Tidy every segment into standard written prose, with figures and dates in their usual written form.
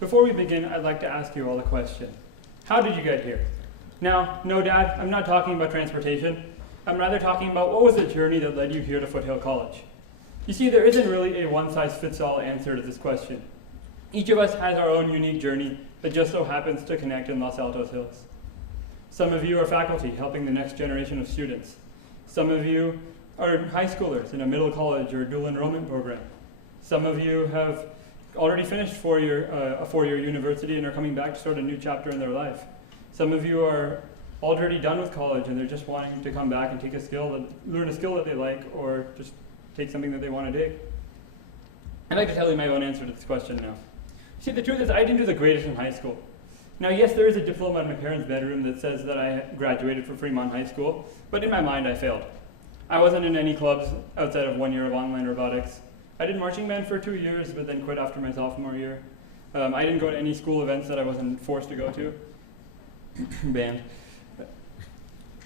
Before we begin, I'd like to ask you all a question. How did you get here? Now, no, Dad, I'm not talking about transportation. I'm rather talking about what was the journey that led you here to Foothill College. You see, there isn't really a one-size-fits-all answer to this question. Each of us has our own unique journey that just so happens to connect in Los Altos Hills. Some of you are faculty helping the next generation of students. Some of you are high schoolers in a middle college or dual enrollment program. Some of you have already finished a four-year university and are coming back to start a new chapter in their life. Some of you are already done with college and they're just wanting to come back and learn a skill that they like, or just take something that they want to dig. I'd like to tell you my own answer to this question now. See, the truth is I didn't do the greatest in high school. Now, yes, there is a diploma in my parents' bedroom that says that I graduated from Fremont High School, but in my mind I failed. I wasn't in any clubs outside of 1 year of online robotics. I did marching band for 2 years, but then quit after my sophomore year. I didn't go to any school events that I wasn't forced to go to. Band.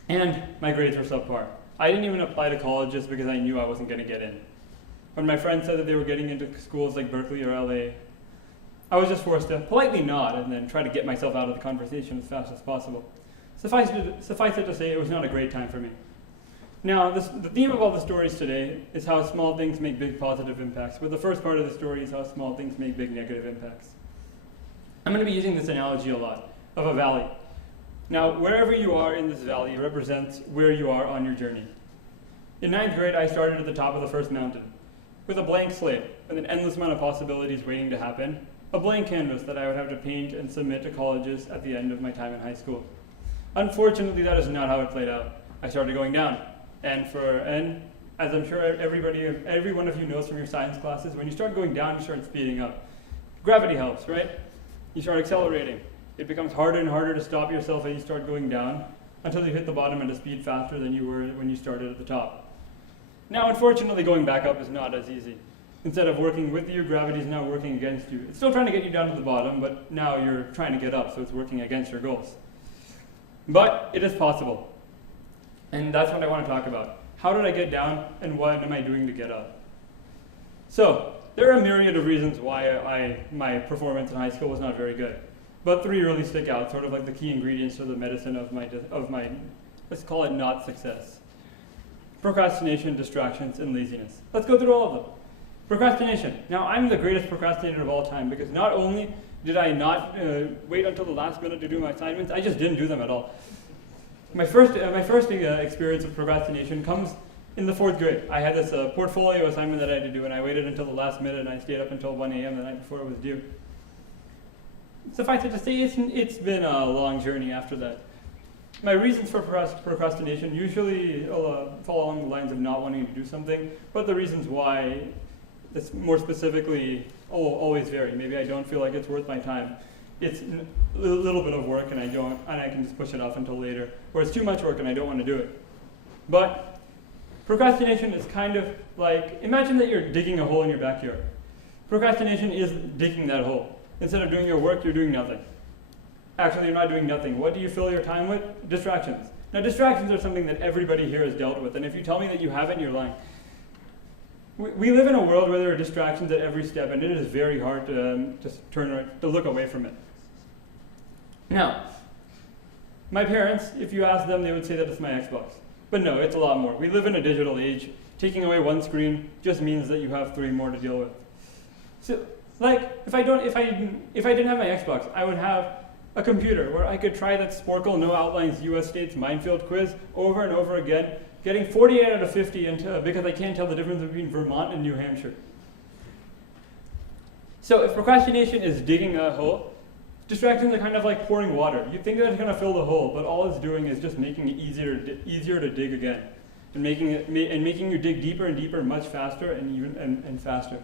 And my grades were subpar. I didn't even apply to college just because I knew I wasn't going to get in. When my friends said that they were getting into schools like Berkeley or LA, I was just forced to politely nod and then try to get myself out of the conversation as fast as possible. Suffice it to say, it was not a great time for me. Now, the theme of all the stories today is how small things make big positive impacts, but the first part of the story is how small things make big negative impacts. I'm going to be using this analogy a lot, of a valley. Now, wherever you are in this valley represents where you are on your journey. In 9th grade, I started at the top of the first mountain, with a blank slate, and an endless amount of possibilities waiting to happen, a blank canvas that I would have to paint and submit to colleges at the end of my time in high school. Unfortunately, that is not how it played out. I started going down. And as I'm sure every one of you knows from your science classes, when you start going down, you start speeding up. Gravity helps, right? You start accelerating. It becomes harder and harder to stop yourself as you start going down until you hit the bottom at a speed faster than you were when you started at the top. Now, unfortunately, going back up is not as easy. Instead of working with you, gravity is now working against you. It's still trying to get you down to the bottom, but now you're trying to get up, so it's working against your goals. But it is possible. And that's what I want to talk about. How did I get down, and what am I doing to get up? So, there are a myriad of reasons why my performance in high school was not very good. But 3 really stick out, sort of like the key ingredients to the medicine of my let's call it not success. Procrastination, distractions, and laziness. Let's go through all of them. Procrastination. Now, I'm the greatest procrastinator of all time because not only did I not wait until the last minute to do my assignments, I just didn't do them at all. My first experience of procrastination comes in the 4th grade. I had this portfolio assignment that I had to do, and I waited until the last minute, and I stayed up until 1 a.m. the night before it was due. Suffice it to say, it's been a long journey after that. My reasons for procrastination usually fall along the lines of not wanting to do something, but the reasons why, that's more specifically, always vary. Maybe I don't feel like it's worth my time. It's a little bit of work and I can just push it off until later. Or it's too much work and I don't want to do it. But procrastination is kind of like, imagine that you're digging a hole in your backyard. Procrastination is digging that hole. Instead of doing your work, you're doing nothing. Actually, you're not doing nothing. What do you fill your time with? Distractions. Now, distractions are something that everybody here has dealt with, and if you tell me that you haven't, you're lying. We live in a world where there are distractions at every step, and it is very hard to look away from it. Now, my parents, if you ask them, they would say that it's my Xbox. But no, it's a lot more. We live in a digital age. Taking away one screen just means that you have 3 more to deal with. So, like, if I didn't have my Xbox, I would have a computer where I could try that Sporkle No Outlines US States Minefield quiz over and over again, getting 48 out of 50 because I can't tell the difference between Vermont and New Hampshire. So if procrastination is digging a hole, distractions are kind of like pouring water. You think that it's going to fill the hole, but all it's doing is just making it easier to dig again, and making you dig deeper and deeper, much faster and faster.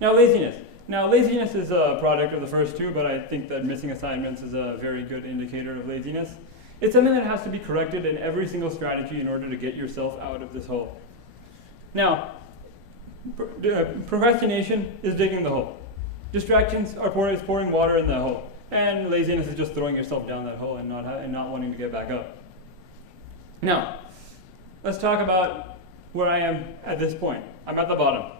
Now, laziness. Now, laziness is a product of the first 2, but I think that missing assignments is a very good indicator of laziness. It's something that has to be corrected in every single strategy in order to get yourself out of this hole. Now, procrastination is digging the hole. Distractions is pouring water in the hole. And laziness is just throwing yourself down that hole and not wanting to get back up. Now, let's talk about where I am at this point. I'm at the bottom.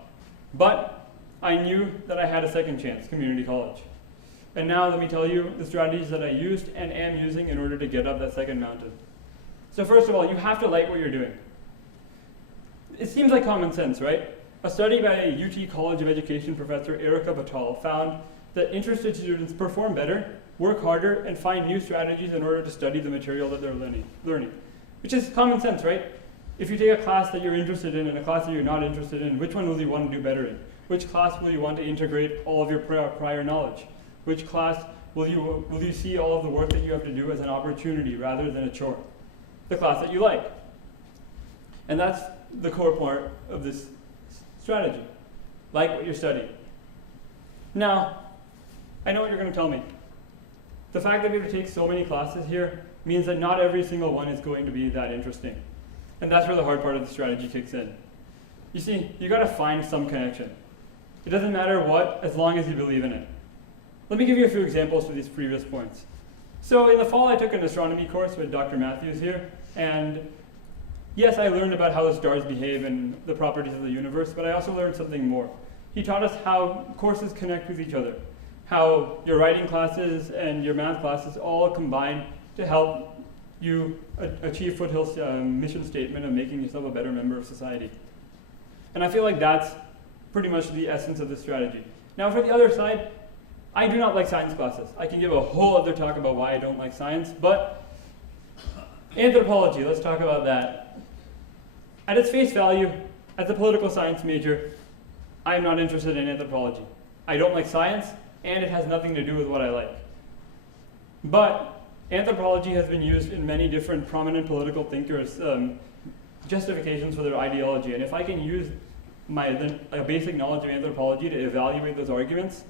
But I knew that I had a second chance, community college. And now let me tell you the strategies that I used and am using in order to get up that second mountain. So first of all, you have to like what you're doing. It seems like common sense, right? A study by UT College of Education professor Erica Batal found that interested students perform better, work harder, and find new strategies in order to study the material that they're learning. Which is common sense, right? If you take a class that you're interested in and a class that you're not interested in, which one will you want to do better in? Which class will you want to integrate all of your prior knowledge? Which class will you see all of the work that you have to do as an opportunity rather than a chore? The class that you like. And that's the core part of this strategy. Like what you're studying. Now, I know what you're going to tell me. The fact that we have to take so many classes here means that not every single one is going to be that interesting. And that's where the hard part of the strategy kicks in. You see, you got to find some connection. It doesn't matter what, as long as you believe in it. Let me give you a few examples for these previous points. So in the fall, I took an astronomy course with Dr. Matthews here, and yes, I learned about how the stars behave and the properties of the universe, but I also learned something more. He taught us how courses connect with each other, how your writing classes and your math classes all combine to help you achieve Foothill's mission statement of making yourself a better member of society. And I feel like that's pretty much the essence of this strategy. Now for the other side, I do not like science classes. I can give a whole other talk about why I don't like science, but anthropology, let's talk about that. At its face value, as a political science major, I am not interested in anthropology. I don't like science, and it has nothing to do with what I like. But anthropology has been used in many different prominent political thinkers' justifications for their ideology, and if I can use a basic knowledge of anthropology to evaluate those arguments,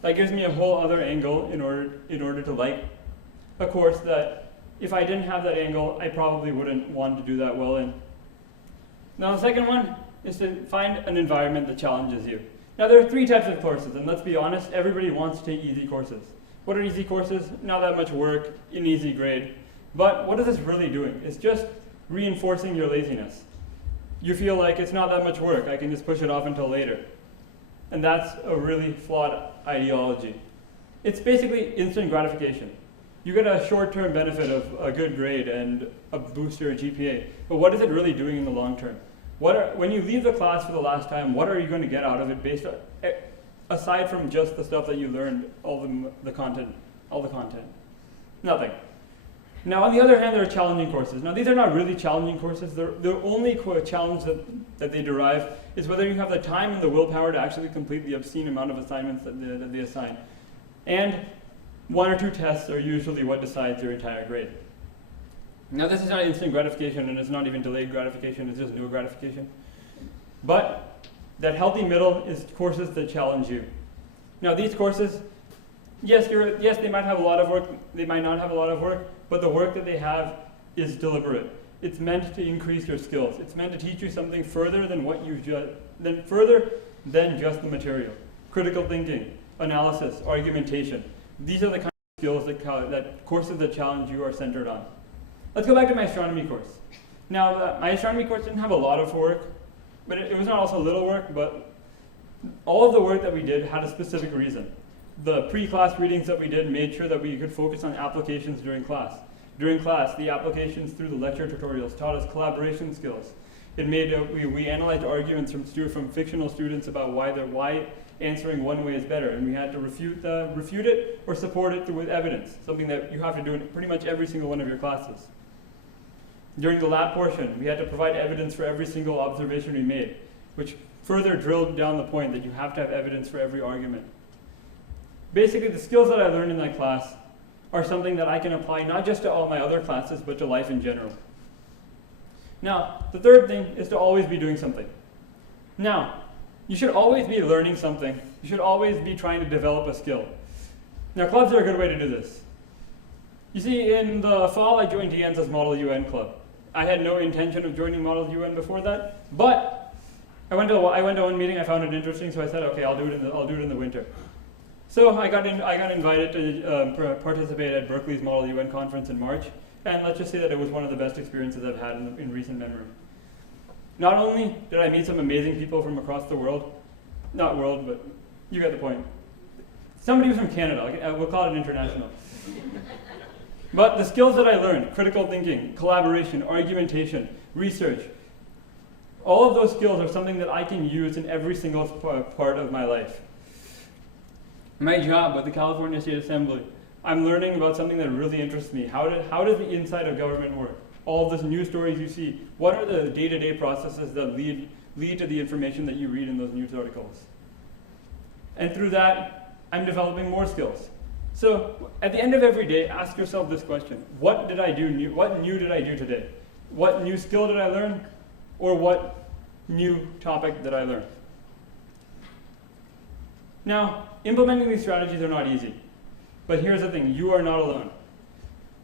that gives me a whole other angle in order to like a course that if I didn't have that angle, I probably wouldn't want to do that well in. Now the second one is to find an environment that challenges you. Now there are three types of courses, and let's be honest, everybody wants to take easy courses. What are easy courses? Not that much work, an easy grade. But what is this really doing? It's just reinforcing your laziness. You feel like it's not that much work, I can just push it off until later. And that's a really flawed ideology. It's basically instant gratification. You get a short-term benefit of a good grade and a boost to your GPA, but what is it really doing in the long term? When you leave the class for the last time, what are you going to get out of it based on, aside from just the stuff that you learned, all the content? Nothing. Now on the other hand, there are challenging courses. Now these are not really challenging courses. The only challenge that they derive is whether you have the time and the willpower to actually complete the obscene amount of assignments that they assign. And one or two tests are usually what decides your entire grade. Now this is not instant gratification, and it's not even delayed gratification, it's just no gratification. But that healthy middle is courses that challenge you. Now these courses, yes, they might have a lot of work, they might not have a lot of work, but the work that they have is deliberate. It's meant to increase your skills. It's meant to teach you something further than just the material. Critical thinking, analysis, argumentation. These are the kind of skills that courses that challenge you are centered on. Let's go back to my astronomy course. Now, my astronomy course didn't have a lot of work, but it was not also little work, but all of the work that we did had a specific reason. The pre-class readings that we did made sure that we could focus on applications during class. During class, the applications through the lecture tutorials taught us collaboration skills. It made we analyzed arguments from fictional students about why answering one way is better, and we had to refute it or support it with evidence, something that you have to do in pretty much every single one of your classes. During the lab portion, we had to provide evidence for every single observation we made, which further drilled down the point that you have to have evidence for every argument. Basically, the skills that I learned in that class are something that I can apply not just to all my other classes, but to life in general. Now, the third thing is to always be doing something. Now, you should always be learning something. You should always be trying to develop a skill. Now, clubs are a good way to do this. You see, in the fall, I joined Deanza's Model UN Club. I had no intention of joining Model UN before that, but I went to one meeting, I found it interesting, so I said, okay, I'll do it in the winter. So I got invited to participate at Berkeley's Model UN conference in March, and let's just say that it was one of the best experiences I've had in recent memory. Not only did I meet some amazing people from across the world, not world, but you get the point, Somebody who's from Canada, we'll call it international. But the skills that I learned, critical thinking, collaboration, argumentation, research, all of those skills are something that I can use in every single part of my life. My job with the California State Assembly, I'm learning about something that really interests me. How does the inside of government work? All of those news stories you see, what are the day-to-day processes that lead to the information that you read in those news articles? And through that, I'm developing more skills. So at the end of every day, ask yourself this question: what did I do new? What new did I do today? What new skill did I learn? Or what new topic did I learn? Now, implementing these strategies are not easy. But here's the thing, you are not alone.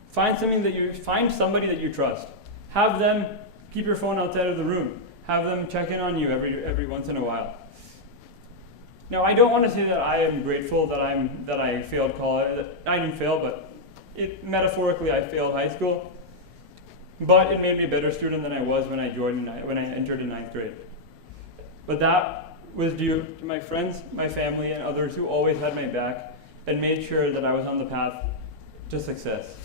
Find somebody that you trust. Have them keep your phone outside of the room. Have them check in on you every once in a while. Now, I don't want to say that I am grateful that I failed college. I didn't fail, but metaphorically I failed high school. But it made me a better student than I was when I entered in 9th grade. But that was due to my friends, my family, and others who always had my back and made sure that I was on the path to success.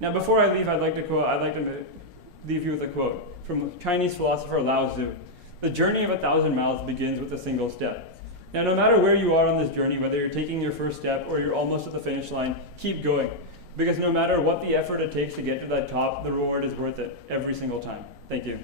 Now, before I leave, I'd like to leave you with a quote from Chinese philosopher Lao Tzu. The journey of 1,000 miles begins with a single step. Now, no matter where you are on this journey, whether you're taking your first step or you're almost at the finish line, keep going. Because no matter what the effort it takes to get to that top, the reward is worth it every single time. Thank you.